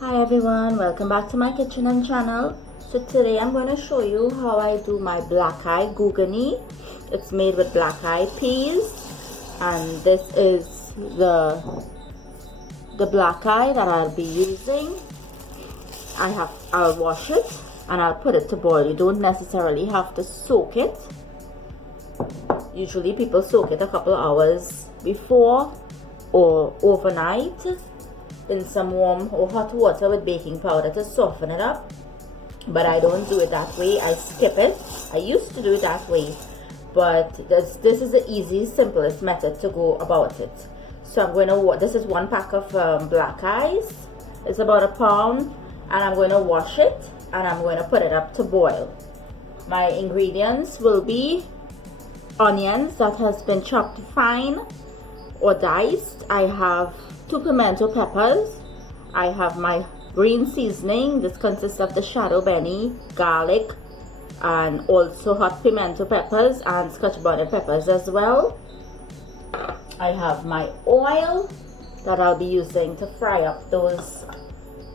Hi everyone, welcome back to my kitchen and channel. So today I'm going to show you how I do my black eye gogani. It's made with black eyed peas, and this is the black eye that I'll be using. I'll wash it and I'll put it to boil. You don't necessarily have to soak it. Usually people soak it a couple hours before or overnight in some warm or hot water with baking powder to soften it up, but I don't do it that way. I skip it. I used to do it that way, but this is the easiest, simplest method to go about it. So I'm going to, this is 1 pack of black eyes. It's about a pound, and I'm going to wash it and I'm going to put it up to boil. My ingredients will be onions that has been chopped fine or diced. I have 2 pimento peppers. I have my green seasoning. This consists of the shadow benny, garlic, and also hot pimento peppers and scotch bonnet peppers as well. I have my oil that I'll be using to fry up those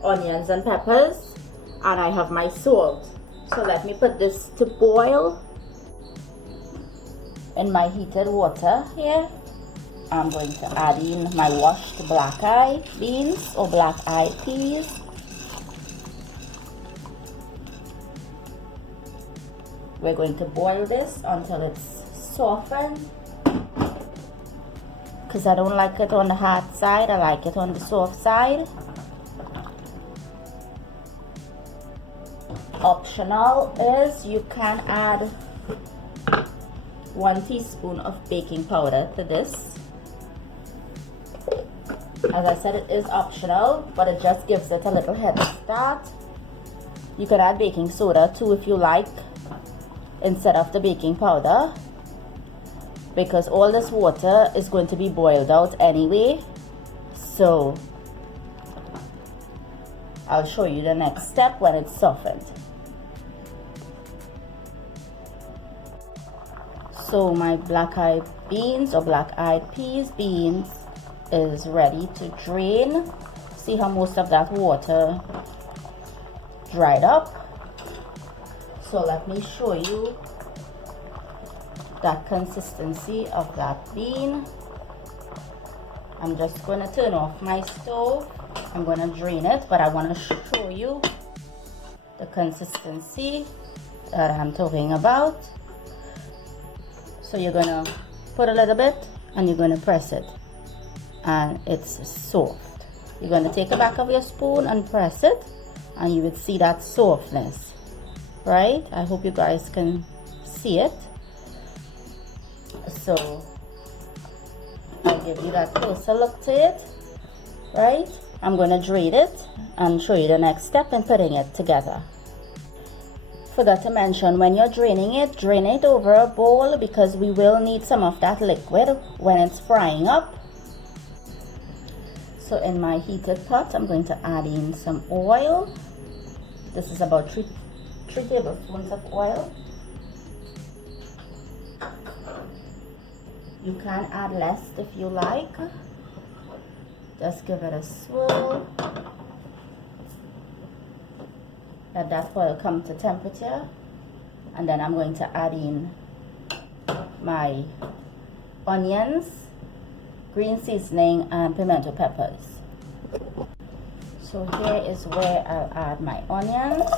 onions and peppers, and I have my salt. So let me put this to boil in my heated water here. I'm going to add in my washed black eye beans or black eyed peas. We're going to boil this until it's softened, because I don't like it on the hard side. I like it on the soft side. Optional is you can add 1 teaspoon of baking powder to this. As I said, it is optional, but it just gives it a little head start. You can add baking soda too if you like, instead of the baking powder, because all this water is going to be boiled out anyway. So I'll show you the next step when it's softened. So my black eyed beans or black eyed peas beans is ready to drain. See how most of that water dried up? So let me show you that consistency of that bean. I'm just going to turn off my stove. I'm going to drain it, but I want to show you the consistency that I'm talking about. So you're going to put a little bit and you're going to press it, and it's soft. You're going to take the back of your spoon and press it, and you would see that softness, right? I hope you guys can see it. So I'll give you that closer look to it, right? I'm going to drain it and show you the next step in putting it together. Forgot to mention, when you're draining it, drain it over a bowl, because we will need some of that liquid when it's frying up. So in my heated pot, I'm going to add in some oil. This is about 3 tablespoons of oil. You can add less if you like. Just give it a swirl. Let that oil come to temperature, and then I'm going to add in my onions, green seasoning, and pimento peppers. So here is where I'll add my onions.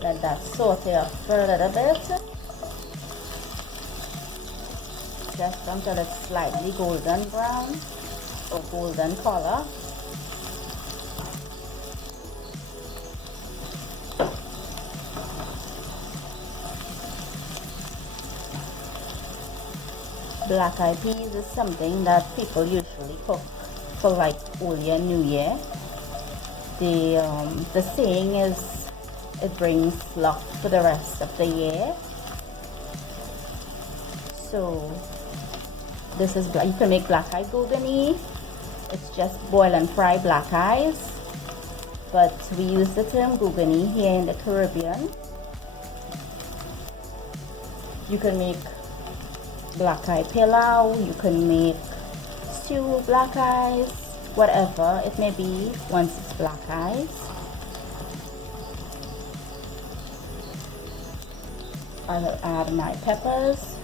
Let that saute up for a little bit, just until it's slightly golden brown or golden color. Black eyed peas is something that people usually cook for like Old Year, New Year. The saying is it brings luck for the rest of the year. So this is, you can make black eyed gogani. It's just boil and fry black eyes, but we use the term gogani here in the Caribbean. You can make black eye pilau, you can make stew, black eyes, whatever it may be. Once it's black eyes, I will add my peppers.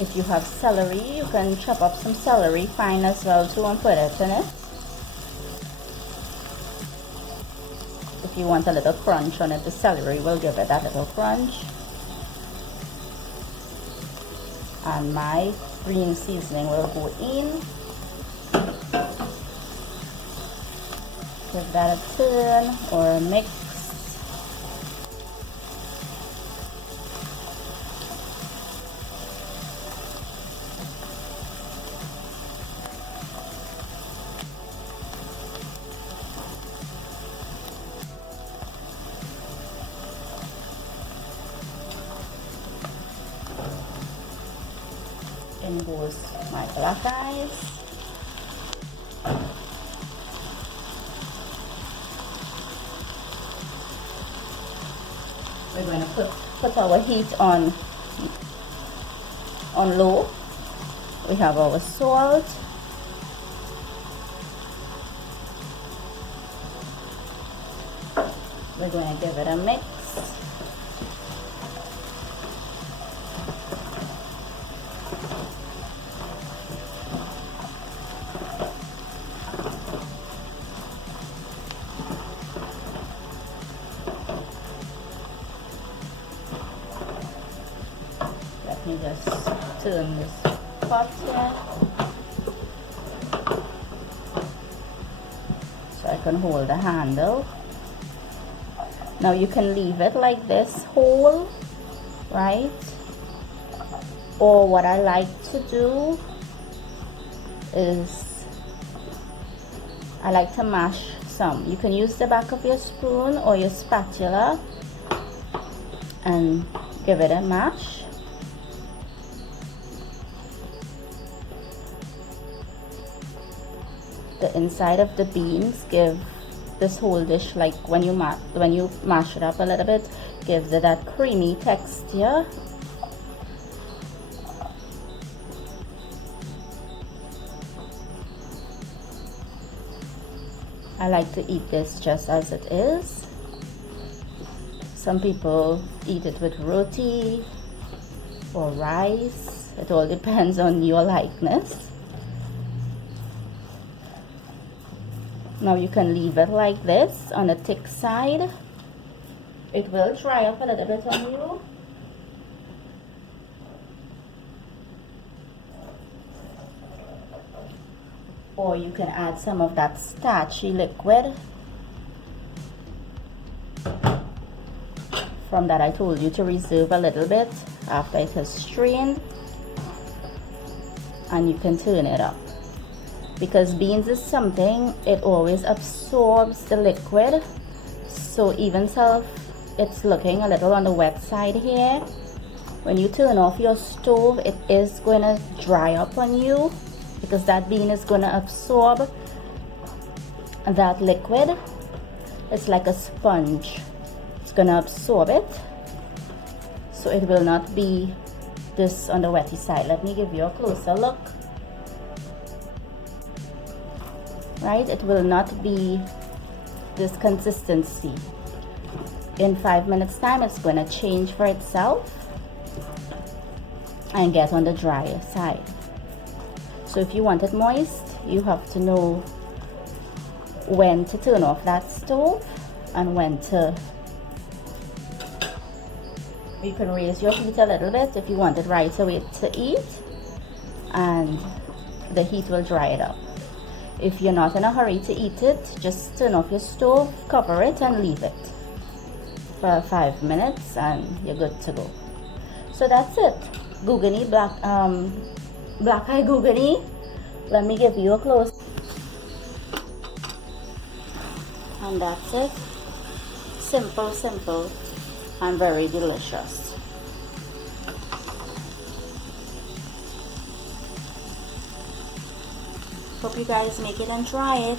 If you have celery, you can chop up some celery fine as well too and put it in it. If you want a little crunch on it, the celery will give it that little crunch. And my green seasoning will go in. Give that a turn or a mix. In goes my black eyes. We're going to put our heat on low. We have our salt. We're going to give it a mix. Let me just turn this pot here so I can hold the handle. Now you can leave it like this whole, right? Or what I like to do is I like to mash some. You can use the back of your spoon or your spatula and give it a mash. The inside of the beans give this whole dish, like when you mash it up a little bit, gives it that creamy texture. I like to eat this just as it is. Some people eat it with roti or rice. It all depends on your likeness. Now you can leave it like this on the thick side. It will dry up a little bit on you. Or you can add some of that starchy liquid from that I told you to reserve a little bit after it has strained, and you can turn it up. Because beans is something, it always absorbs the liquid, so even so it's looking a little on the wet side here, when you turn off your stove, it is going to dry up on you, because that bean is going to absorb that liquid. It's like a sponge. It's going to absorb it, so it will not be this on the wetty side. Let me give you a closer look. Right, it will not be this consistency. In 5 minutes time, it's going to change for itself and get on the drier side. So if you want it moist, you have to know when to turn off that stove and when to. You can raise your heat a little bit if you want it right away to eat, and the heat will dry it up. If you're not in a hurry to eat it, just turn off your stove, cover it, and leave it for 5 minutes, and you're good to go. So that's it. Gogani, black eye gogani. Let me give you a close. And that's it. Simple, simple, and very delicious. Hope you guys make it and try it.